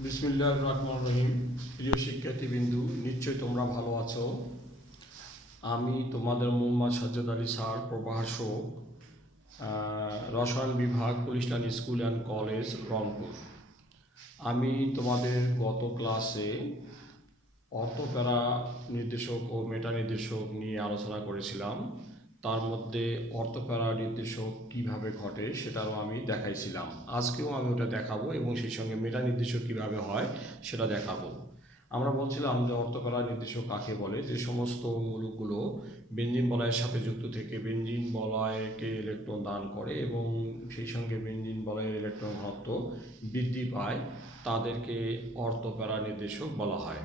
বিসমিল্লাহির রহমানির রহিম। প্রিয় শিক্ষার্থীবৃন্দু, নিশ্চয়ই তোমরা ভালো আছো। আমি তোমাদের মোহাম্মদ সাজ্জাদ আলী স্যার, প্রভাষক, রসায়ন বিভাগ, police line school and college, Rangpur. আমি তোমাদের গত ক্লাসে অর্থপ্যারা নির্দেশক ও মেটা নির্দেশক নিয়ে আলোচনা করেছিলাম। তার মধ্যে অর্থপ্যারা নির্দেশক কীভাবে ঘটে সেটাও আমি দেখাইছিলাম। আজকেও আমি ওটা দেখাবো এবং সেই সঙ্গে মেটা নির্দেশক কীভাবে হয় সেটা দেখাবো। আমরা বলছিলাম যে অর্থপ্যারা নির্দেশক কাকে বলে, যে সমস্ত মৌলগুলো বেঞ্জিন বলয়ের সাথে যুক্ত থেকে বেঞ্জিন বলয়কে ইলেকট্রন দান করে এবং সেই সঙ্গে বেঞ্জিন বলয়ের ইলেকট্রন ঘনত্ব বৃদ্ধি পায়, তাদেরকে অর্থপ্যারা নির্দেশক বলা হয়।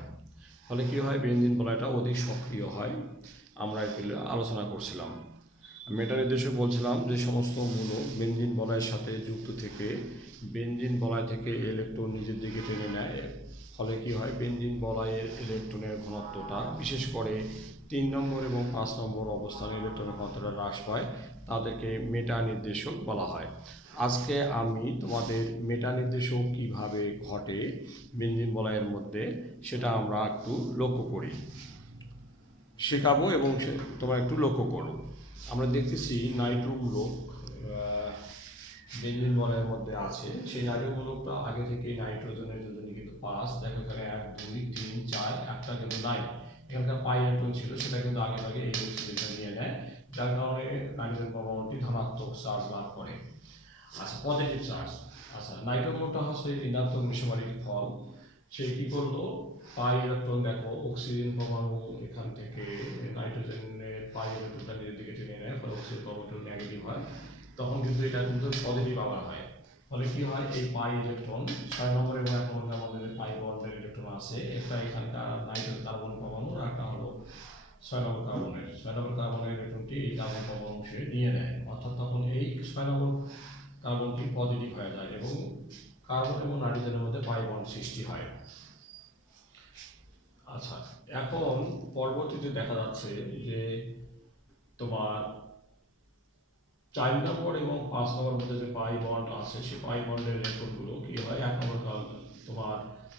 ফলে কী হয়, বেঞ্জিন বলয়টা অধিক সক্রিয় হয়। আমরা এগুলো আলোচনা করছিলাম। মেটা নির্দেশক বলছিলাম যে সমস্ত মৌল বেঞ্জিন বলয়ের সাথে যুক্ত থেকে বেঞ্জিন বলয় থেকে ইলেকট্রন নিজের দিকে টেনে নেয়। ফলে কী হয়, বেঞ্জিন বলয়ের ইলেকট্রনের ঘনত্বটা, বিশেষ করে 3 নম্বর এবং 5 নম্বর অবস্থানে ইলেকট্রনের ঘনত্বটা হ্রাস পায়। তাদেরকে মেটা নির্দেশক বলা হয়। আজকে আমি তোমাদের মেটা নির্দেশক কীভাবে ঘটে বেঞ্জিন বলয়ের মধ্যে সেটা আমরা একটু লক্ষ্য করি, শেখাবো এবং তোমরা একটু লক্ষ্য করো। আমরা দেখতেছি নাইট্রোমূলক বেঞ্জিন বলয়ের মধ্যে আছে। সেই নাইট্রোমূলকটা আগে থেকে নাইট্রোজেনের জন্য কিন্তু 5, দেখো এখানে 1 2 3 4, একটা কিন্তু নাই। এখানকার পাই ইলেকট্রন ছিল, সেটা কিন্তু আগে ভাগে এই অক্সিজেনটা নিয়ে নেয়, যার কারণে নাইট্রোজেন পরমাণুটি ধনাত্মক চার্জ লাভ করে। আচ্ছা, পজিটিভ চার্জ। আচ্ছা, নাইট্রোমূলকটা হচ্ছে ঋণাত্মক মিশ্রমাণিক ফল। সে কি করলো, পাই ইলেকট্রন, দেখো অক্সিজেন পরমাণু এখান থেকে নাইট্রোজেনের পাই ইলেকট্রনটা নিজের দিকে টেনে নেয়, ফলে অক্সিজেন পরমাণু নেগেটিভ হয়। তখন কিন্তু এটা কিন্তু পজিটিভ আবার হয়। ফলে কি হয়, এই পাই ইলেকট্রন 6 নম্বর এবং 1 নম্বরে আমাদের পাই বন্ডের ইলেকট্রন আছে, একটা এখানকার নাইট্রোজেন কার্বন পরমাণু, আর একটা হলো 6 নম্বর কার্বনের ইলেকট্রনটি এই কার্বন পরমাণু সে নিয়ে নেয়। অর্থাৎ তখন এই 6 নম্বর কার্বনটি পজিটিভ হয়ে যায় এবং কার্বন এবং নাইট্রোজেনের মধ্যে পাই বন্ড সৃষ্টি হয়। আচ্ছা, এখন পরবর্তীতে দেখা যাচ্ছে যে তোমার 4 নম্বর এবং 5 নম্বর মধ্যে যে পাই বন্ড আছে, সেই পাই বন্ডের ইলেকট্রনগুলো কি হয়, 1 নম্বর তোমার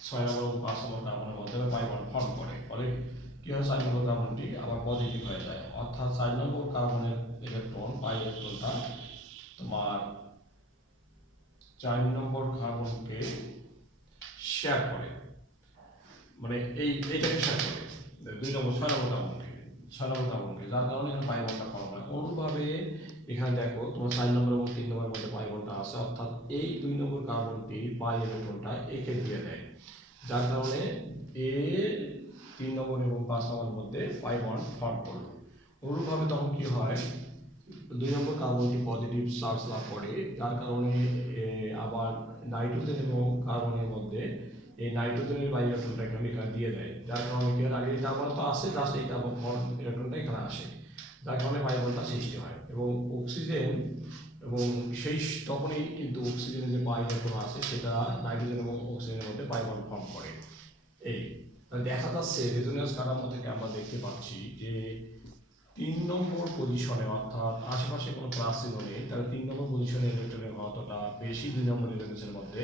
6 নম্বর এবং 5 নম্বর কার্বনের মধ্যে পাই বন্ড ফর্ম করে। ফলে কি হয়, 4 নম্বর কার্বনটি আবার পজিটিভ হয়ে যায়। অর্থাৎ 4 নম্বর কার্বনের ইলেকট্রন, পাই ইলেকট্রনটা তোমার 4 নম্বর কার্বনকে শেয়ার করে, মানে এইটাকে শেয়ার করে 2 নম্বর 6 নম্বর কার্বনকে, যার কারণে এখানে পাই বন্ডটা ফর্ম হয়। অনুরূপভাবে এখানে দেখো তোমার 4 নম্বর এবং 3 নম্বরের মধ্যে পাই বন্ডটা আছে, অর্থাৎ এই 2 নম্বর কার্বনটি পাই ইলেকট্রনটা একে দিয়ে দেয়, যার কারণে এ 3 নম্বর এবং 5 নম্বরের মধ্যে পাই বন্ড ফর্ম করলো। অনুরূপভাবে তখন কি হয়, 2 নম্বর কার্বনটি পজিটিভ চার্জ লাভ করে, যার কারণে আবার নাইট্রোজেন এবং কার্বনের মধ্যে এই নাইট্রোজেনের বাই ইলেকট্রনটা এখানে দিয়ে দেয়, যার কারণে কি হয়, আগে এই কার্বন তো আসে, জাস্ট এই কার্বন ইলেকট্রনটা এখানে আসে, যার কারণে বাই বন্ডটা সৃষ্টি হয়। এবং অক্সিজেন এবং সেই তখনই কিন্তু অক্সিজেনের যে বাই ইলেকট্রন আছে সেটা নাইট্রোজেন এবং অক্সিজেনের মধ্যে বাই বন্ড ফর্ম করে। এই দেখা যাচ্ছে রেজোনেন্স কাঠামো থেকে আমরা দেখতে পাচ্ছি যে 3 নম্বর পজিশনে, অর্থাৎ আশেপাশে কোনো প্লাস চিহ্ন নেই, তাহলে 3 নম্বর পজিশনে ইলেকট্রনের ঘনত্বটা বেশি 2 নম্বর রেজোনেন্সের মধ্যে।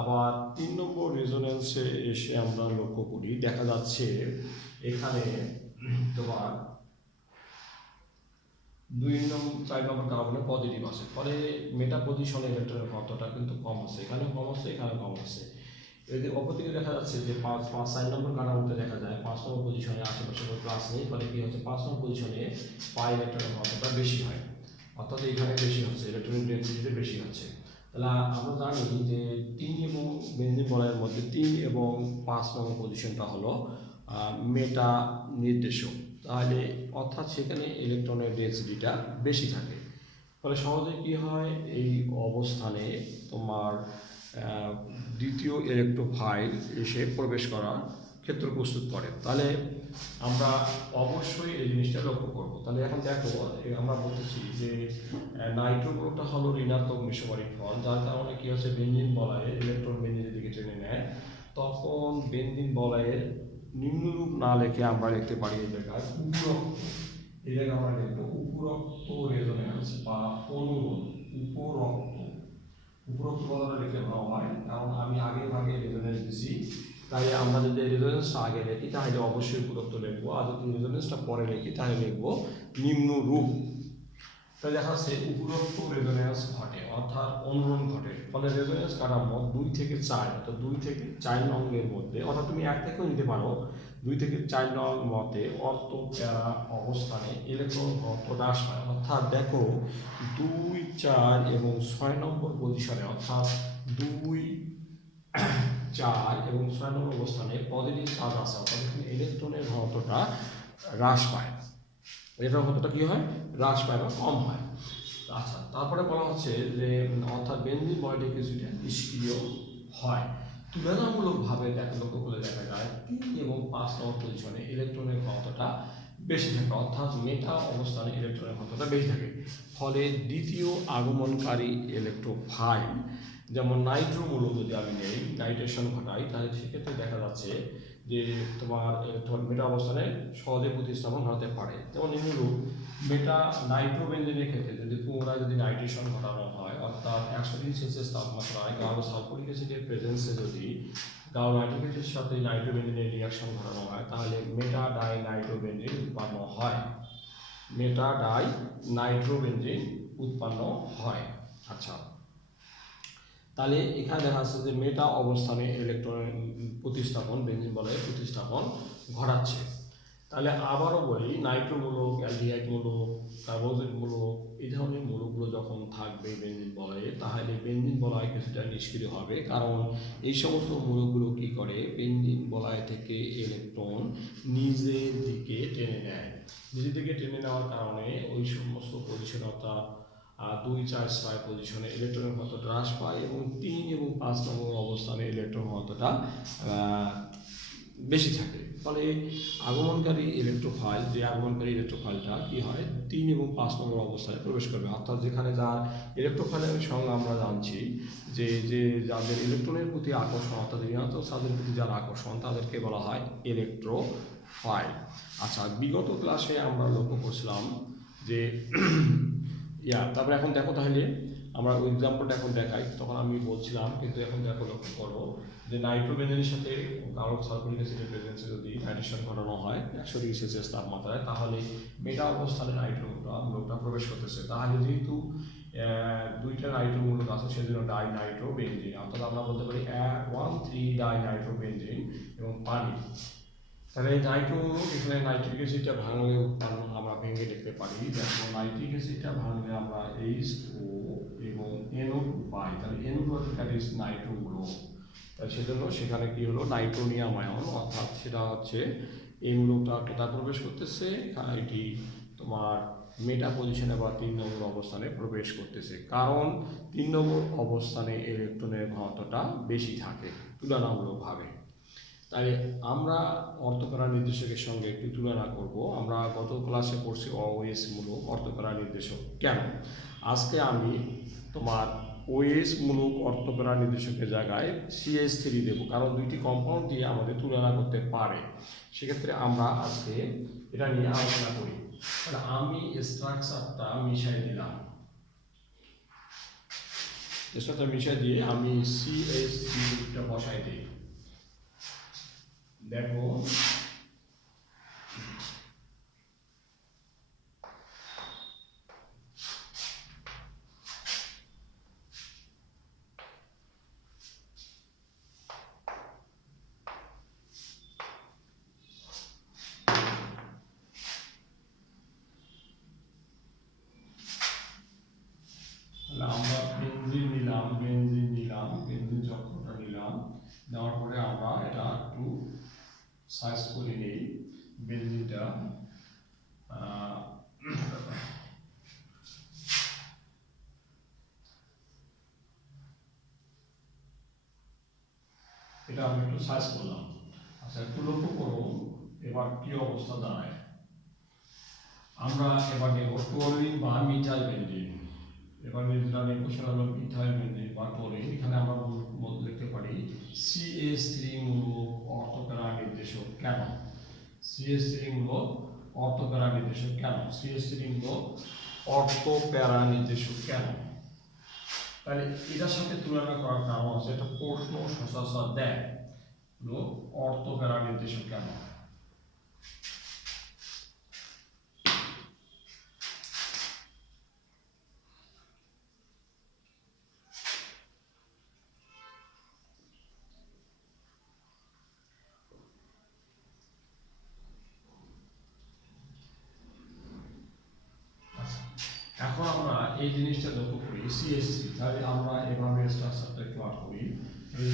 আবার 3 নম্বর রেজোনেন্সে এসে আমরা লক্ষ্য করি, দেখা যাচ্ছে এখানে তোমার 4 নম্বর কার্বনে পজিটিভ আছে, ফলে মেটা পজিশনে ইলেকট্রনের ঘনত্বটা কিন্তু কম আছে, এখানে কম আছে, এখানে কম আছে। এদের অপরদিকে দেখা যাচ্ছে যে 4 নম্বর কাঠামোতে দেখা যায় 5 নম্বর পজিশনে আশেপাশে কোনো প্লাস নেই, ফলে কি হচ্ছে, 5 নম্বর পজিশনে পাই ইলেকট্রনের ঘনত্বটা বেশি হয়, অর্থাৎ এখানে বেশি হচ্ছে, ইলেকট্রনিক ডেনসিটিতে বেশি হচ্ছে। তাহলে আমরা জানি যে 3 এবং বেঞ্জিন বলয়ের মধ্যে 3 এবং 5 নম্বর পজিশনটা হলো মেটা নির্দেশক, তাহলে অর্থাৎ সেখানে ইলেকট্রনের ডেনসিটিটা বেশি থাকে। ফলে সহজে কি হয়, এই অবস্থানে তোমার দ্বিতীয় ইলেকট্রোফাইল এসে প্রবেশ করার ক্ষেত্র প্রস্তুত করে। তাহলে আমরা অবশ্যই এই জিনিসটা লক্ষ্য করব। তাহলে এখন দেখো, আমরা বলতেছি যে নাইট্রোগ্রুপটা হলো ঋণাত্মক মিশ্রমাণিক ফল, যার কারণে কি হচ্ছে, বেঞ্জিন বলয়ে ইলেকট্রন বেঞ্জিনের দিকে টেনে নেয়। তখন বেঞ্জিন বলয়ের নিম্নরূপ না লিখে আমরা লিখতে পারি এই জায়গায় উপরোক্ত, এই জায়গায় আমরা লিখবো উপরোক্ত রেজোনেন্স বা অনুরোধ। উপরোক্ত কথাটা লিখলে ভালো হয়, কারণ আমি আগে ভাগে রেজোনেন্স দিচ্ছি তাই আমরা যদি রেজোনেন্সটা আগে লিখি তাহলে অবশ্যই উপরোক্ত লিখবো, আর যদি রেজোনেন্সটা পরে লিখি তাহলে লিখবো নিম্ন রূপ। তাই দেখা যাচ্ছে উপরোক্ত রেজোনেন্স ঘটে অর্থাৎ অনুরণ ঘটে, ফলে রেজোনেন্স কাঠামো 2 থেকে 4 অর্থাৎ 2 থেকে 4 নংয়ের মধ্যে, অর্থাৎ তুমি 1 থেকেও নিতে পারো, 2 থেকে 4 নং মতে অর্থ প্যারা অবস্থানে ইলেকট্রন ঘনত্ব হ্রাস পায়। অর্থাৎ দেখো 2, 4 এবং 6 নম্বর পজিশনে, অর্থাৎ 2, 4 এবং 6 নম্বর অবস্থানে পজিটিভ চার্জ আছে, অর্থাৎ এখানে ইলেকট্রনের ঘনত্বটা হ্রাস পায়, ইলেকট্রন ঘনত্বটা কি হয়, হ্রাস পায় বা কম হয়। আচ্ছা, তারপরে বলা হচ্ছে যে অর্থাৎ বেনজিন বলয়টি কিছুটা নিষ্ক্রিয় হয়। তুলনামূলকভাবে লক্ষ্য করে দেখা যায় 3 এবং 5 নম্বর পজিশনে ইলেকট্রনের ঘনত্বটা বেশি থাকে, অর্থাৎ মেটা অবস্থানে ইলেকট্রনের ঘনত্বটা বেশি থাকে। ফলে দ্বিতীয় আগমনকারী ইলেকট্রোফাইল যেমন নাইট্রো মূলক যদি আমি নেই, নাইট্রেশন ঘটাই, তাহলে সেক্ষেত্রে দেখা যাচ্ছে যে তোমার মেটা অবস্থানে সহজে প্রতিস্থাপন ঘটাতে পারে। যেমন নিম্নরূপ মেটা নাইট্রোবেনজেনের ক্ষেত্রে যদি পুনরায় যদি নাইট্রেশন ঘটানো হয়, অর্থাৎ 100 ডিগ্রি সেলসিয়াস তাপমাত্রায় গাঢ় সালফোরিক অ্যাসিডের প্রেজেন্সে যদি গাঢ় নাইট্রিক অ্যাসিডের সাথে নাইট্রোবেনজেনের রিয়াকশন ঘটানো হয়, তাহলে মেটা ডাই নাইট্রোবেনজেন উৎপন্ন হয়, মেটা ডাই নাইট্রোবেনজেন উৎপন্ন হয়। আচ্ছা, তাহলে এখানে দেখা যাচ্ছে যে মেটা অবস্থানে ইলেকট্রনের প্রতিস্থাপন বেনজিন বলয়ে প্রতিস্থাপন ঘটাচ্ছে। তাহলে আবারও বলি, নাইট্রোমূলক, অ্যালডিহাইড মূলক, কার্বোজেট মূলক এই ধরনের মূলকগুলো যখন থাকবে বেনজিন বলয়ে, তাহলে বেনজিন বলয় কিছুটা নিষ্ক্রিয় হবে, কারণ এই সমস্ত মূলকগুলো কি করে, বেনজিন বলয় থেকে ইলেকট্রন নিজের দিকে টেনে নেয়। নিজের দিকে টেনে নেওয়ার কারণে ওই সমস্ত পজিশন, অর্থাৎ 2, 4, 6 পজিশনে ইলেকট্রনের ঘনত্বটা হ্রাস পায় এবং 3 এবং 5 নম্বর অবস্থানে ইলেকট্রন ঘনত্বটা বেশি থাকে। ফলে আগমনকারী ইলেকট্রোফাইল, যে আগমনকারী ইলেকট্রোফাইলটা কি হয়, 3 এবং 5 নম্বর অবস্থায় প্রবেশ করবে, অর্থাৎ যেখানে যার ইলেকট্রোফাইলের সঙ্গে আমরা জানছি যে যে যাদের ইলেকট্রনের প্রতি আকর্ষণ, অর্থাৎ ঋণাত্মক চার্জের প্রতি যার আকর্ষণ, তাদেরকে বলা হয় ইলেকট্রোফাইল। আচ্ছা, বিগত ক্লাসে আমরা লক্ষ্য করছিলাম যে তারপরে এখন দেখো, তাহলে আমরা ওই এক্সাম্পলটা এখন দেখাই, তখন আমি বলছিলাম, কিন্তু এখন দেখো লক্ষ্য করো যে নাইট্রোবেনজেনের সাথে গাঢ় সালফোরিক অ্যাসিডের প্রেজেন্সে যদি নাইট্রেশন ঘটানো হয় 100 ডিগ্রি সেলসিয়াস তাপমাত্রায়, তাহলে মেটা অবস্থানে নাইট্রোমূলকটা প্রবেশ করতেছে। তাহলে যেহেতু 2টা নাইট্রোমূলক আছে, সেজন্য ডাই নাইট্রোবেনজিন, অর্থাৎ আমরা বলতে পারি 1,3 ডাই নাইট্রোবেনজিন এবং পানি। তাহলে এই নাইট্রোমূলক, এখানে নাইট্রিক অ্যাসিডটা ভাঙলে উৎপন্ন, আমরা ভেঙে দেখতে পারি, দেখো নাইট্রিক অ্যাসিডটা ভাঙলে আমরা HO এবং NO2 পাই, তাহলে NO2 ইজ নাইট্রোমূলক। তাই সেজন্য সেখানে কি হলো, নাইট্রোনিয়াম আয়ন, অর্থাৎ সেটা হচ্ছে এই মূলকটা কোথায় প্রবেশ করতেছে, এটি তোমার মেটা পজিশনে বা 3 নম্বর অবস্থানে প্রবেশ করতেছে, কারণ 3 নম্বর অবস্থানে ইলেকট্রনের ঘনত্বটা বেশি থাকে তুলনামূলকভাবে। তাই আমরা অর্থকরা নির্দেশকের সঙ্গে একটু তুলনা করব। আমরা গত ক্লাসে পড়ছি OS মূলক অর্থকরা নির্দেশক কেন, আজকে আমি তোমার OS মূলক অর্থকরা নির্দেশকের জায়গায় CH3 দেবো, কারণ 2টি কম্পাউন্ড দিয়ে আমাদের তুলনা করতে পারে। সেক্ষেত্রে আমরা আজকে এটা নিয়ে আলোচনা করি। তাহলে আমি স্ট্রাকচারটা মিশাই দিলাম, স্ট্রাকচার মিশাই দিয়ে আমি CH3টা বসাই দিই। দেখো আমরা বেনজিন চক্রটা নিলাম, নেওয়ার পরে আমরা এটা একটু সাইজ করে নিই বেনজিনটা। এটা আমি একটু সাইজ করলাম। আচ্ছা, একটু লক্ষ্য করো এবার কি অবস্থা দাঁড়ায়। আমরা এবার নেব ক্লোরিন বা মিথাইল বেনজিন। এবার যেটা নেব সেটা হলো মিথাইল বেনজিন বা ক্লোরিন। এখানে আমরা লিখতে পারি CH3 মূলক অর্থকরা নির্দেশক কেন, CH3 মূলক অর্থকরা নির্দেশক কেন, CH3 মূলক অর্থপ্যারা নির্দেশক কেন। তাহলে এটার সাথে তুলনা করার কারণ হচ্ছে একটা প্রশ্ন সচরাচর দেয় হলো অর্থ প্যারা নির্দেশক কেন? এখন আমরা এই জিনিসটা লক্ষ্য করি সিএসসি, তাহলে আমরা এভাবে স্ট্রাকচারটা প্লট করি,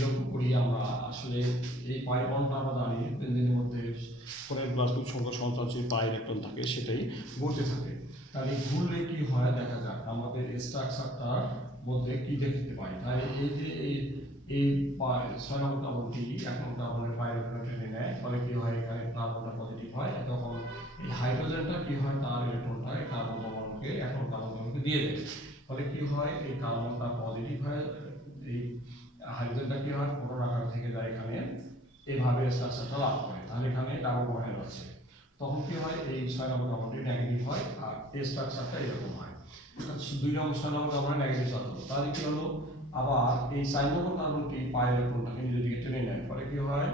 লক্ষ্য করি আমরা আসলে এই পাই বন্ডটা আমরা জানি বেঞ্জিনের মধ্যে ফোরেন প্লাস গ্রুপ সংখ্যা সঞ্চালনশীল পাই ইলেকট্রন থাকে, সেটাই ঘুরতে থাকে। তাহলে ঘুরলে কি হয় দেখা যাক আমাদের স্ট্রাকচারটার মধ্যে কি দেখতে পাই। তাহলে এই যে এই 6 নম্বর কার্বনটি 1 নম্বর কার্বনের পাই ইলেকট্রন টেনে নেয়, ফলে কি হয় এখানে কার্বনটা পজিটিভ হয়, তখন এই হাইড্রোজেনটা কি হয় তার ইলেকট্রনটা কার্বন পরমাণুকে 1 নম্বর কার্বন পরমাণুকে দিয়ে দেয়, ফলে কি হয় এই কার্বনটা পজিটিভ হয়, এই হাইড্রোজেনটা কি হয় প্রোটন আকার থেকে যায় এখানে এইভাবে স্ট্রাকচারটা লাভ করে। তাহলে এখানে ডাবল বন্ড আছে, তখন কি হয় এই 6 নম্বর কার্বনটি নেগেটিভ হয় আর এই স্ট্রাকচারটা এরকম হয়। 2 নম্বর 6 নম্বর কার্বন নেগেটিভ চার্জ হলো, তাহলে কি হলো আবার এই 4 নম্বর কার্বনটি পাই ইলেকট্রনটাকে নিজের দিকে টেনে নেয়, ফলে কি হয়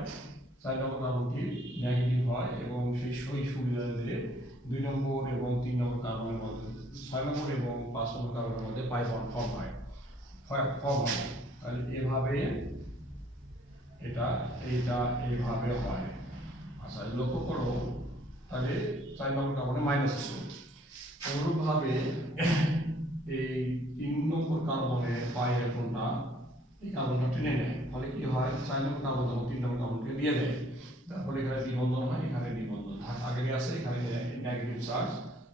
4 নম্বর কার্বনটি নেগেটিভ হয় এবং সেই সুবিধা দিয়ে 2 নম্বর এবং 3 নম্বর কার্বনের মধ্যে 6 নম্বর এবং 5 নম্বর কার্বনের মধ্যে পাই বন্ড ফর্ম হয়। তাহলে এভাবে এইটা এইভাবে হয়। আচ্ছা লক্ষ্য করো, তাহলে 4 নম্বর কার্বনে মাইনাস আছে, অনুরূপভাবে এই 3 নম্বর কার্বনে পাই ইলেকট্রনটা এই কার্বনটা টেনে নেয়, ফলে কি হয় 4 নম্বর কার্বন তখন 3 নম্বর কার্বনকে দিয়ে দেয়, তারপরে এখানে দ্বিবন্ধন হয়, এখানে দ্বিবন্ধন আগে আছে, এখানে নেগেটিভ চার্জ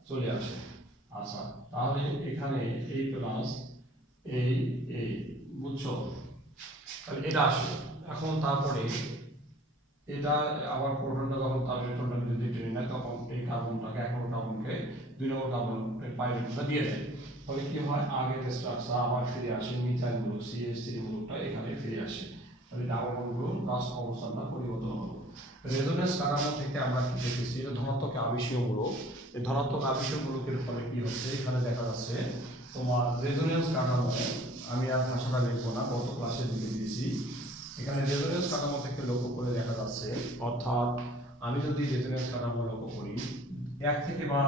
চলে আসে। আচ্ছা তাহলে এখানে এই প্লাস এই এই বুঝছো, তাহলে এটা আসলো। এখন তারপরে এটা আবার প্রোটনটা যখন তার ইলেকট্রনটা যদি টেনে নেয় তখন এই কার্বনটাকে 1 নম্বর কার্বনকে 2 নম্বর কার্বন পাই ইলেকট্রনটা দিয়ে দেয়, ফলে কি হয় আগের স্ট্রাকচার আবার ফিরে আসে, মিথাইল গ্রুপ CH3 গ্রুপটা এখানে ফিরে আসে, তাহলে ডাবল বন্ড গ্রুপ রাষ্ট্র অবস্থানটা পরিবর্তন হলো। রেজোনেন্স কাঠামো থেকে আমরা কি দেখেছি এটা ধনাত্মক আবেশীয় মূলক, এই ধনাত্মক আবেশীয় মূলকের ফলে কি হচ্ছে এখানে দেখা যাচ্ছে তোমার রেজোনেন্স কাঠামো, আমি আর ভাষাটা লিখবো না, গত ক্লাসে লিখে দিয়েছি। এখানে রেজোনেন্স কাঠামো থেকে লক্ষ্য করে দেখা যাচ্ছে, অর্থাৎ আমি যদি রেজোনেন্স কাঠামো লক্ষ্য করি 1 থেকে বা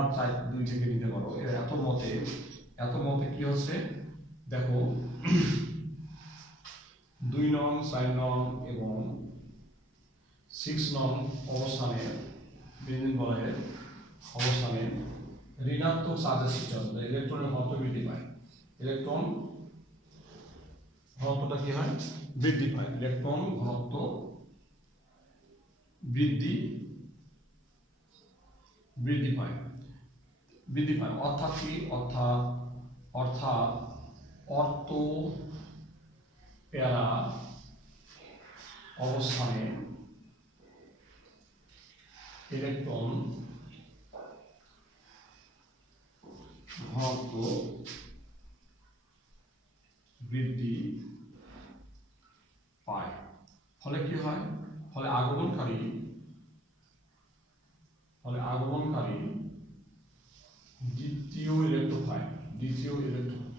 2 থেকে নিতে পারো, এত মতে কি হচ্ছে দেখো 2 নং 4 নং এবং 6 নং অবস্থানে বেঞ্জিন বলয়ের অবস্থানে ঋণাত্মক চার্জের সৃষ্টি হচ্ছে, ইলেকট্রনের ঘনত্ব বৃদ্ধি পায়, ইলেকট্রন ঘনত্বটা কি হয় বৃদ্ধি পায়, ইলেকট্রন ঘনত্ব বৃদ্ধি পায় অর্থাৎ কি অর্থাৎ অর্থ প্যারা অবস্থানে ইলেকট্রন ঘনত্ব বৃদ্ধি পায়, ফলে কি হয় ফলে আগমনকারী দ্বিতীয় ইলেকট্রোফাইল দ্বিতীয় ইলেকট্রোফাইল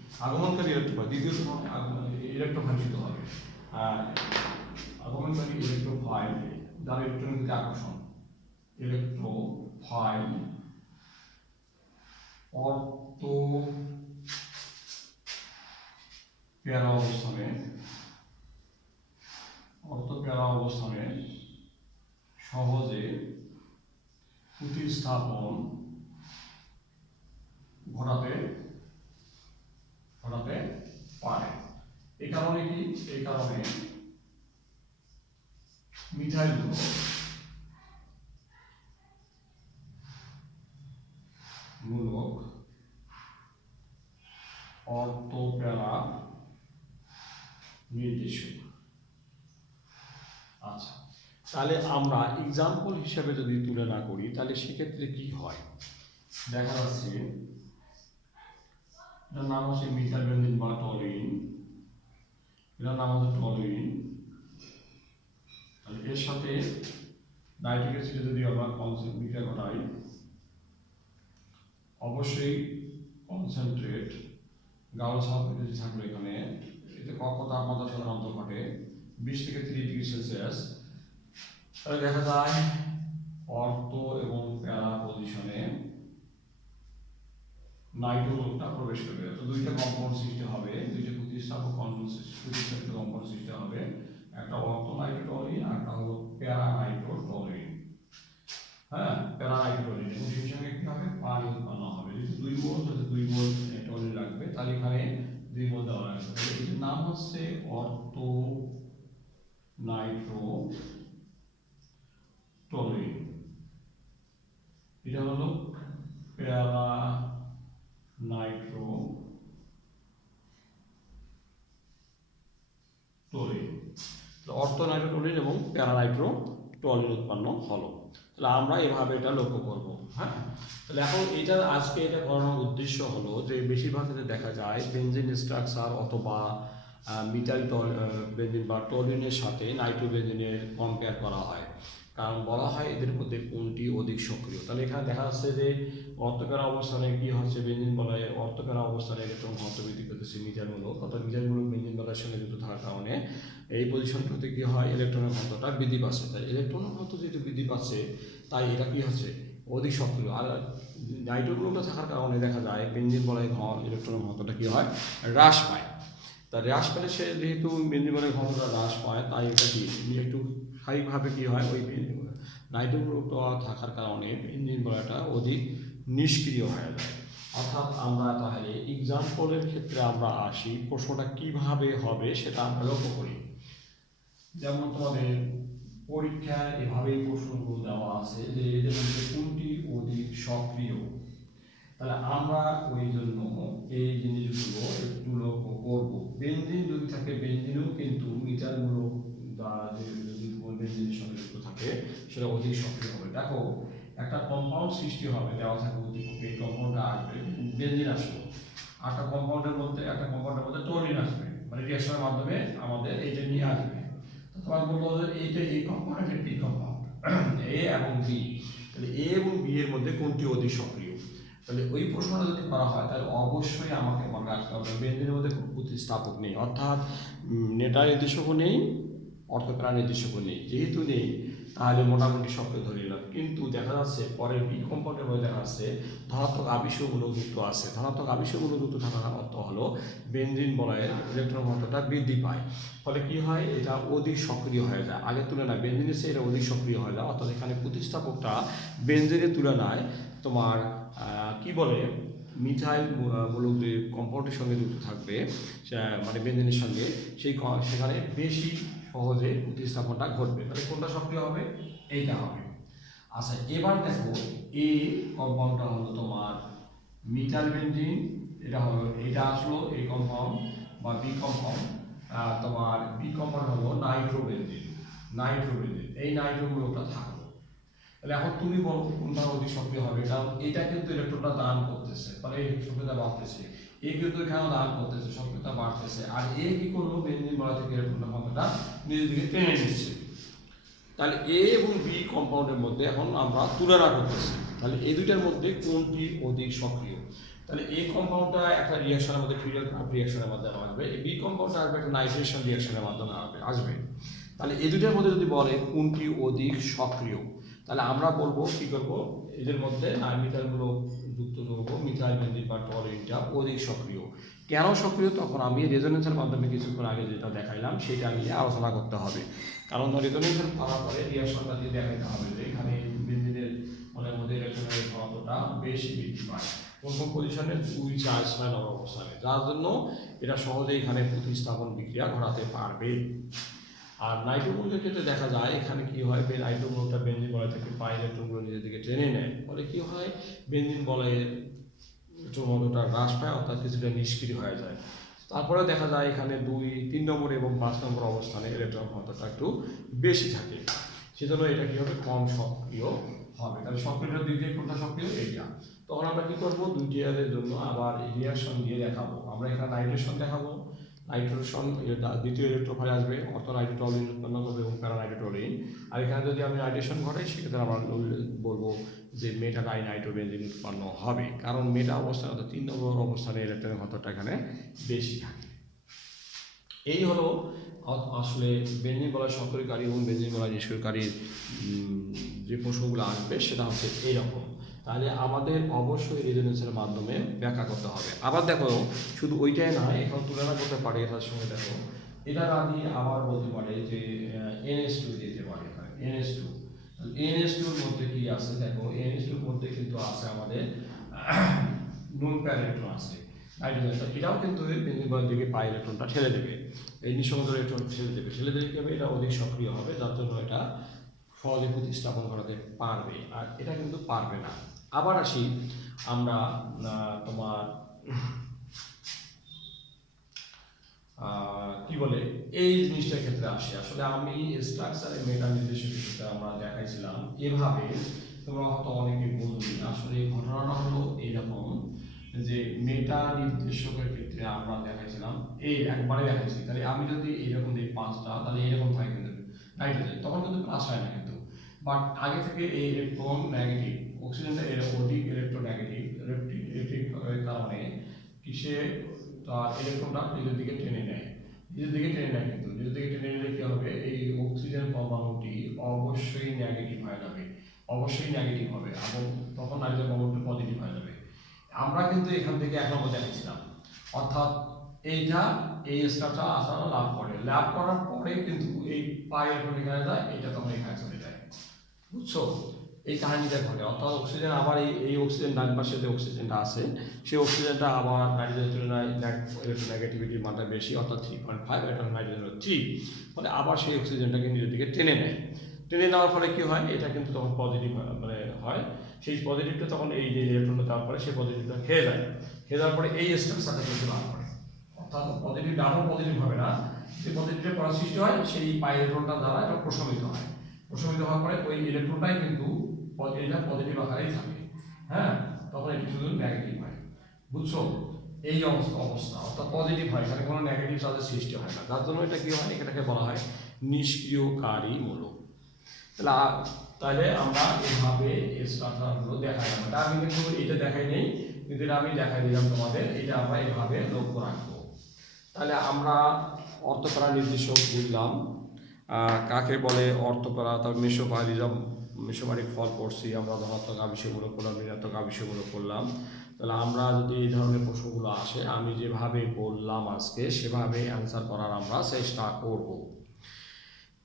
হবে, আগমনকারী ইলেকট্রোফাইল যার ইলেকট্রনের দিকে আকর্ষণ, ইলেকট্রোফাইল অর্থ প্যারা অবস্থানে সহজে প্রতিস্থাপন ঘটাতে পারে। এই কারণে মিথাইল মূলক অর্থ প্যারা নির্দেশক। আচ্ছা তাহলে আমরা এক্সাম্পল হিসেবে যদি তুলনা করি তাহলে সেক্ষেত্রে কি হয় দেখা যাচ্ছে, এটার নাম হচ্ছে মিথাইল বেঞ্জিন বা টলুইন, এটার নাম হচ্ছে টলুইন। তাহলে এর সাথে নাইট্রিক অ্যাসিডে যদি আমরা বিক্রিয়া ঘটাই অবশ্যই কনসেন্ট্রেট গাউস যদি থাকবে এখানে, এতে কক্ষ তাপমাত্রা সাধারণত ঘটে 20 থেকে 30 ডিগ্রি সেলসিয়াস, তাহলে দেখা যায় অর্থ এবং প্যারা পজিশনে নাইট্রো গ্রুপটা প্রবেশ করবে। তো দুইটা কম্পাউন্ড সৃষ্টি হবে, দুইটা প্রতিস্থাপক প্রতিস্থাপিত কম্পাউন্ড সৃষ্টি হবে, একটা অর্থো নাইট্রোটলিন আর একটা হলো প্যারা নাইট্রোটলিন। হ্যাঁ, প্যারা নাইট্রোটলিন এবং সেই সঙ্গে কি হবে, পানি উৎপন্ন হবে। যদি 2 মোল তাহলে 2 মোল টলিন লাগবে, তাহলে এখানে 2 মোল দেওয়া লাগবে। তাহলে এটার নাম হচ্ছে অর্থো নাইট্রোটলিন, এটা হলো প্যারা নাইট্রোটলিন। অর্থো নাইট্রোটলিন এবং প্যারা নাইট্রোটলিন উৎপন্ন হলো। তাহলে আমরা এভাবে এটা লক্ষ্য করব। হ্যাঁ, তাহলে এখন এটা আজকে এটা করানোর উদ্দেশ্য হলো যে বেশিরভাগ ক্ষেত্রে দেখা যায় বেনজিন স্ট্রাকচার অথবা মিথাইল বেনজিন বা টলিনের সাথে নাইট্রোবেনজিনের কম্পেয়ার করা হয়, কারণ বলা হয় এদের মধ্যে কোনটি অধিক সক্রিয়। তাহলে এখানে দেখা যাচ্ছে যে অর্থপ্যারা অবস্থানে কি হচ্ছে, বেনজিন বলয়ে অর্থপ্যারা অবস্থানে ইলেকট্রন ঘনত্ব বৃদ্ধি করতেছে মিথাইলমূলক, অর্থাৎ মিথাইলমূলক বেনজিন বলয়ের সঙ্গে যুক্ত থাকার কারণে এই পজিশনটাতে কি হয়, ইলেকট্রনের ঘনত্বটা বৃদ্ধি পাচ্ছে। তাই ইলেকট্রনের ঘনত্ব যেহেতু বৃদ্ধি পাচ্ছে তাই এটা কি হচ্ছে, অধিক সক্রিয়। আর নাইট্রোগ্রুপটা থাকার কারণে দেখা যায় বেনজিন বলয়ে ইলেকট্রনের ঘনত্বটা কি হয়, হ্রাস পায়। তা হ্রাস পেলে সে যেহেতু বেনজিন বলয়ের ঘনত্বটা হ্রাস পায়, তাই এটা কি একটু স্বাভাবিকভাবে কি হয়, ওই নাইট্রোগ্রুপটা থাকার কারণে বেনজিন বলয়টা অধিক নিষ্ক্রিয় হয়ে যায়। অর্থাৎ আমরা তাহলে এক্সাম্পলের ক্ষেত্রে আমরা আসি, প্রশ্নটা কিভাবে হবে সেটা আমরা লক্ষ্য করি। যেমন তোমাদের পরীক্ষায় এভাবেই প্রশ্নগুলো দেওয়া আছে যে এদের মধ্যে কোনটি অধিক সক্রিয়। তাহলে আমরা ওই জন্য এই জিনিসগুলো একটু লক্ষ্য করবো। বেনজিন যদি থাকে, বেনজিনও কিন্তু মিথাইলমূলক বা যদি বেনজিনের সঙ্গে যুক্ত থাকে সেটা অধিক সক্রিয় হবে। দেখো একটা কম্পাউন্ড সৃষ্টি হবে, দেওয়া থাকে উদ্দীপকে, এই কম্পাউন্ডটা আসবে, বেনজিন আসবে, একটা কম্পাউন্ডের মধ্যে টলিন আসবে, মানে রিঅ্যাকশনের মাধ্যমে আমাদের এইটা নিয়ে আসবে। তো তোমার বলবো যে এইটা এই কম্পাউন্ড, এটা বি কম্পাউন্ড, এ এবং বি, তাহলে এ এবং বি এর মধ্যে কোনটি অধিক সক্রিয়। তাহলে ওই প্রশ্নটা যদি করা হয় তাহলে অবশ্যই আমাকে মনে রাখতে হবে বেনজিনের মধ্যে কোনো প্রতিস্থাপক নেই, অর্থাৎ নেটা নির্দেশকও নেই, অর্থপ্যারা নির্দেশকও নেই। যেহেতু নেই তাহলে মোটামুটি সক্রিয় ধরে নিলাম। কিন্তু দেখা যাচ্ছে পরের বি কম্পাউন্ডের মধ্যে দেখা যাচ্ছে ধনাত্মক আবিষ্যগুলো যুক্ত আছে। ধনাত্মক আবিষ্যগুলো যুক্ত থাকার অর্থ হলো বেনজিন বলয়ের ইলেকট্রন ঘনত্বটা বৃদ্ধি পায়, ফলে কি হয়, এটা অধিক সক্রিয় হয়ে যায়। আগের তুলনায় বেনজিনের চেয়ে এটা অধিক সক্রিয় হয়ে যায়। অর্থাৎ এখানে প্রতিস্থাপকটা বেনজিনের তুলনায় তোমার কি বলে মিথাইল মূলক যে কম্পাউন্ডের সঙ্গে যুক্ত থাকবে, মানে বেনজিনের সঙ্গে, সেখানে বেশি সহজে প্রতিস্থাপনটা ঘটবে। তাহলে কোনটা সক্রিয় হবে, এইটা হবে। আচ্ছা, এবার দেখো এই কম্পাউন্ডটা হলো তোমার মিথাইল বেনজিন, এটা হলো, এটা আসলো এই কম্পাউন্ড বা বি কম্পাউন্ড, তোমার বি কম্পাউন্ড হলো নাইট্রোবেনজিন। এই নাইট্রোগুলোটা থাকলো। তাহলে এখন তুমি বলো কোনটা অধিক সক্রিয় হবে, কারণ এটা কিন্তু ইলেকট্রনটা দান করতেছে, ফলে সক্রিয়তা বাড়তেছে। এ কিন্তু এখানেও দান করতেছে, সক্রিয়তা বাড়তেছে। আর এ কি করলো, বেনজিন বলা থেকে ইলেকট্রনটা ক্ষমতাটা নিজের দিকে টেনে নিচ্ছে। তাহলে এ এবং বি কম্পাউন্ডের মধ্যে এখন আমরা তুলনা করতেছি, তাহলে এই দুইটার মধ্যে কোনটি অধিক সক্রিয়। তাহলে এই কম্পাউন্ডটা একটা রিঅ্যাকশনের মধ্যে, ফিউরিয়াল রিঅ্যাকশনের মাধ্যমে আসবে, এই বি কম্পাউন্ডটা আসবে একটা নাইট্রেশন রিঅ্যাকশনের মাধ্যমে আসবে। তাহলে এই দুইটার মধ্যে যদি বলে কোনটি অধিক সক্রিয়, তাহলে আমরা বলবো কি করবো, এদের মধ্যে মিথাইলগুলো যুক্ত যৌগ মিথাইল বেনজিন বা টলিনটা অধিক সক্রিয়। কেন সক্রিয়, তখন আমি রেজোনেন্সের মাধ্যমে কিছুক্ষণ আগে যেটা দেখাইলাম সেটা নিয়ে আলোচনা করতে হবে। কারণ রেজোনেন্সের করার পরে রিঅ্যাকশনটা দিয়ে দেখাতে হবে যে এখানে বেনজিনের মধ্যে ইলেকট্রনের ঘনত্বটা বেশি বৃদ্ধি পায় কোন কোন পজিশনে, 2, 4, 6 নম্বর অবস্থানে, যার জন্য এটা সহজেই এখানে প্রতিস্থাপন বিক্রিয়া ঘটাতে পারবে। আর নাইট্রোমূলকের ক্ষেত্রে দেখা যায় এখানে কি হয়, নাইট্রোমূলকটা বেনজিন বলয় থেকে পাই ইলেকট্রনগুলো নিজের দিকে টেনে নেয়, ফলে কি হয়, বেনজিন বলয়ের ইলেকট্রনটা হ্রাস পায়, অর্থাৎ কিছুটা নিষ্ক্রিয় হয়ে যায়। তারপরে দেখা যায় এখানে 2, 3 নম্বর এবং 5 নম্বর অবস্থানে ইলেকট্রন ঘনত্বটা একটু বেশি থাকে, সেজন্য এটা কি হবে, কম সক্রিয় হবে। তাহলে সক্রিয় দ্বিতীয় কোনটা সক্রিয়, এইটা। তখন আমরা কি করবো, দুইটার জন্য আবার রিঅ্যাকশন দিয়ে দেখাবো। আমরা এখানে নাইট্রেশন দেখাবো, নাইট্রোশন দ্বিতীয় ইলেকট্রোফাইল আসবে, অর্থ নাইট্রোটলিন উৎপন্ন করবে এবং প্যারা নাইট্রোটলিন। আর এখানে যদি আমি নাইট্রেশন ঘটাই সেক্ষেত্রে আমরা বলবো যে মেটা নাইট্রোবেনজিন উৎপন্ন হবে, কারণ মেটা অবস্থানে অর্থাৎ 3 নম্বর অবস্থানে ইলেকট্রনের ঘনত্বটা এখানে বেশি থাকে। এই হলো আসলে বেঞ্জিন গলায় সক্রিয়কারী এবং বেঞ্জিন গলায় নিষ্ক্রিয়কারীর যে প্রশ্নগুলো আসবে সেটা হচ্ছে এইরকম। তাহলে আমাদের অবশ্যই রেজোনেন্সের মাধ্যমে ব্যাখ্যা করতে হবে। আবার দেখো শুধু ওইটাই নয়, এখন তুলনা করতে পারে এটার সঙ্গে। দেখো এটা না দিয়ে আবার বলতে পারে যে NH2 দিতে পারে, এখানে NH2। NH2-র মধ্যে কি আছে দেখো, NH2-র মধ্যে কিন্তু আছে আমাদের নুন প্যার ইলেকট্রন আছে, নাইট্রোজেন। এটাও কিন্তু বেঞ্জিন গলার দিকে পাই ইলেকট্রনটা ঠেলে দেবে, এই নিঃসংযোগ ইলেকট্রন ঠেলে দিলে কি হবে, এটা অধিক সক্রিয় হবে, যার জন্য এটা সহজে প্রতিস্থাপন করাতে পারবে, আর এটা কিন্তু পারবে না। আবার আসি আমরা তোমার কি বলে এই জিনিসটার ক্ষেত্রে আসে। আসলে আমি স্ট্রাকচারে মেটা নির্দেশকের ক্ষেত্রে আমরা দেখাইছিলাম এভাবে, তোমরা হয়তো অনেকে বলবি। আসলে ঘটনাটা হলো এইরকম যে মেটা নির্দেশকের ক্ষেত্রে আমরা দেখাইছিলাম এই একবারে দেখাইছি। তাহলে আমি যদি এইরকম দিই 5টা, তাহলে এইরকম থাকে কিন্তু নাইট্রোজেন, তখন কিন্তু প্লাস হয় না কিন্তু। বাট আগে থেকে এই ইলেকট্রন নেগেটিভ, অক্সিজেনটা এর অধিক ইলেকট্রন নেগেটিভ কারণে কিসে তার ইলেকট্রনটা নিজের দিকে টেনে নেয়, নিজের দিকে টেনে নেয়। কিন্তু নিজের দিকে টেনে নিলে কি হবে, এই অক্সিজেন পরমাণুটি অবশ্যই নেগেটিভ হয়ে যাবে, অবশ্যই নেগেটিভ হবে, এবং তখন নাইট্রোজেন পরমাণুটি পজিটিভ হয়ে যাবে। আমরা কিন্তু এখান থেকে 1 নম্বর দেখাচ্ছিলাম, অর্থাৎ এইটা এই স্ট্রাকচার আসার লাভ করে, লাভ করার পরে কিন্তু এই পাই ইলেকট্রন এখানে যায়, এটা তখন এখানে চলে যায়। বুঝছো, এই কাহিনীটা ঘটে। অর্থাৎ অক্সিজেন আবার এই অক্সিজেন ডান পাশে যে অক্সিজেনটা আছে, সেই অক্সিজেনটা আবার নাইট্রোজেনের তুলনায় নেগেটিভিটির মাত্রা বেশি, অর্থাৎ 3.5, এটা নাইট্রোজেন 3, ফলে আবার সেই অক্সিজেনটাকে নিজের দিকে টেনে নেয়। টেনে নেওয়ার ফলে কি হয়, এটা কিন্তু তখন পজিটিভ মানে হয়। সেই পজিটিভটা তখন এই যে ইলেকট্রনটা দেওয়ার পরে সেই পজিটিভটা খেয়ে যায়, খেয়ে যাওয়ার পরে এই স্ট্রাকচারটা কিন্তু লাভ করে। অর্থাৎ পজিটিভ ডাবল পজিটিভ হবে না, যে পজিটিভের পড়া সৃষ্টি হয় সেই পাই ইলেকট্রনটা দ্বারা এটা প্রশমিত হয়। প্রশমিত হওয়ার পরে ওই ইলেকট্রনটাই কিন্তু এটা পজিটিভ আকারেই থাকে, হ্যাঁ, তখন এটি শুধু নেগেটিভ হয়। বুঝছো, এই অবস্থা অর্থাৎ পজিটিভ হয়, এখানে কোনো নেগেটিভ চার্জের সৃষ্টি হয় না, যার জন্য এটা কি হয়, এটাকে বলা হয় নিষ্ক্রিয়কারী মূলক। তাহলে আমরা এভাবে স্ট্রাকচারগুলো দেখাই। এটা আমি কিন্তু এটা দেখাই নেই, কিন্তু এটা আমি দেখাই দিলাম তোমাদের, এটা আমরা এভাবে লক্ষ্য রাখবো। তাহলে আমরা অর্থকরা নির্দেশক বুঝলাম কাকে বলে, অর্থকরা, তার মেসোবারিক ফল পড়ছি আমরা, ধনাত্মক আবেশমূলক করলাম, ঋণাত্মক আবেশমূলক করলাম। তাহলে আমরা যদি এই ধরনের প্রশ্নগুলো আসে, আমি যেভাবে বললাম আজকে সেভাবে অ্যান্সার করার আমরা চেষ্টা করব।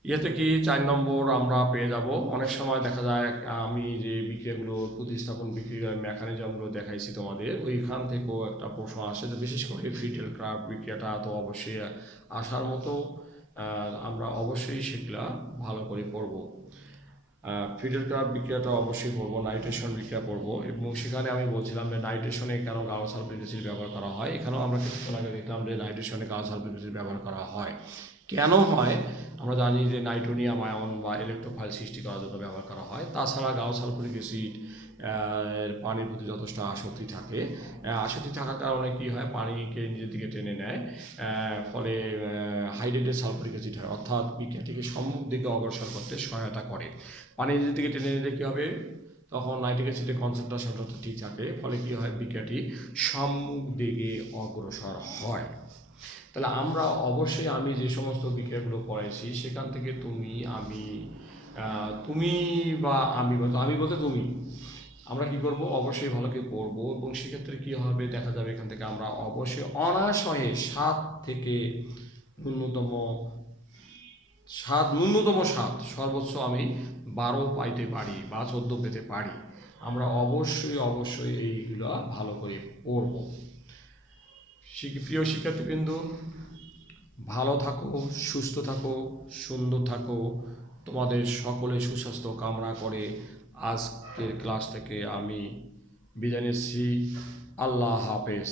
ইয়েতে কি 4 নম্বর আমরা পেয়ে যাব। অনেক সময় দেখা যায় আমি যে বিক্রিয়াগুলো প্রতিস্থাপন বিক্রিয়ার মেকানিজমগুলো দেখাইছি তোমাদের, ওইখান থেকেও একটা প্রশ্ন আসে, যে বিশেষ করে ফিডেল ক্রাফট বিক্রিয়াটা তো অবশ্যই আসার মতো, আমরা অবশ্যই সেগুলা ভালো করে পড়ব। ফিডেল ক্রাফট বিক্রিয়াটা অবশ্যই পড়বো, নাইট্রেশন বিক্রিয়া পড়বো, এবং সেখানে আমি বলছিলাম যে নাইট্রেশনে কেন গাঢ় সালফারিক অ্যাসিড ব্যবহার করা হয়। এখানেও আমরা কিছুক্ষণ আগে দেখলাম যে নাইট্রেশনে গাঢ় সালফারিক অ্যাসিড ব্যবহার করা হয়। কেন হয়, আমরা জানি যে নাইট্রোনিয়াম আয়ন বা ইলেকট্রোফাইল সৃষ্টি করার জন্য ব্যবহার করা হয়। তাছাড়া গাঢ় সালফারিক অ্যাসিড পানির প্রতি যথেষ্ট আসক্তি থাকে, আসক্তি থাকার কারণে কি হয়, পানিকে নিজের দিকে টেনে নেয়, ফলে হাইড্রেটেড সালফারিক অ্যাসিড হয়, অর্থাৎ বিক্রিয়াটিকে সম্মুখ দিকে অগ্রসর করতে সহায়তা করে। পানি নিজের দিকে টেনে নিলে কী হবে, তখন নাইট্রিক অ্যাসিডের কনসেন্ট্রেশনটা ঠিক থাকে, ফলে কী হয়, বিক্রিয়াটি সম্মুখ দিকে অগ্রসর হয়। তাহলে আমরা অবশ্যই, আমি যে সমস্ত বিক্রিয়াগুলো পড়াইছি সেখান থেকে তুমি বা আমি বলতে তুমি, আমরা কি করব, অবশ্যই ভালো করে পড়বো, এবং সেক্ষেত্রে কি হবে দেখা যাবে এখান থেকে আমরা অবশ্যই অনায়াসে 7 থেকে ন্যূনতম 7, সর্বোচ্চ আমি 12 পাইতে পারি বা 14 পেতে পারি। আমরা অবশ্যই এইগুলো ভালো করে পড়ব। প্রিয় শিক্ষার্থীবৃন্দ, ভালো থাকো, সুস্থ থাকো, সুন্দর থাকো, তোমাদের সকলে সুস্বাস্থ্য কামনা করে আজকের ক্লাস থেকে আমি বিদায় নিচ্ছি। আল্লাহ হাফেজ।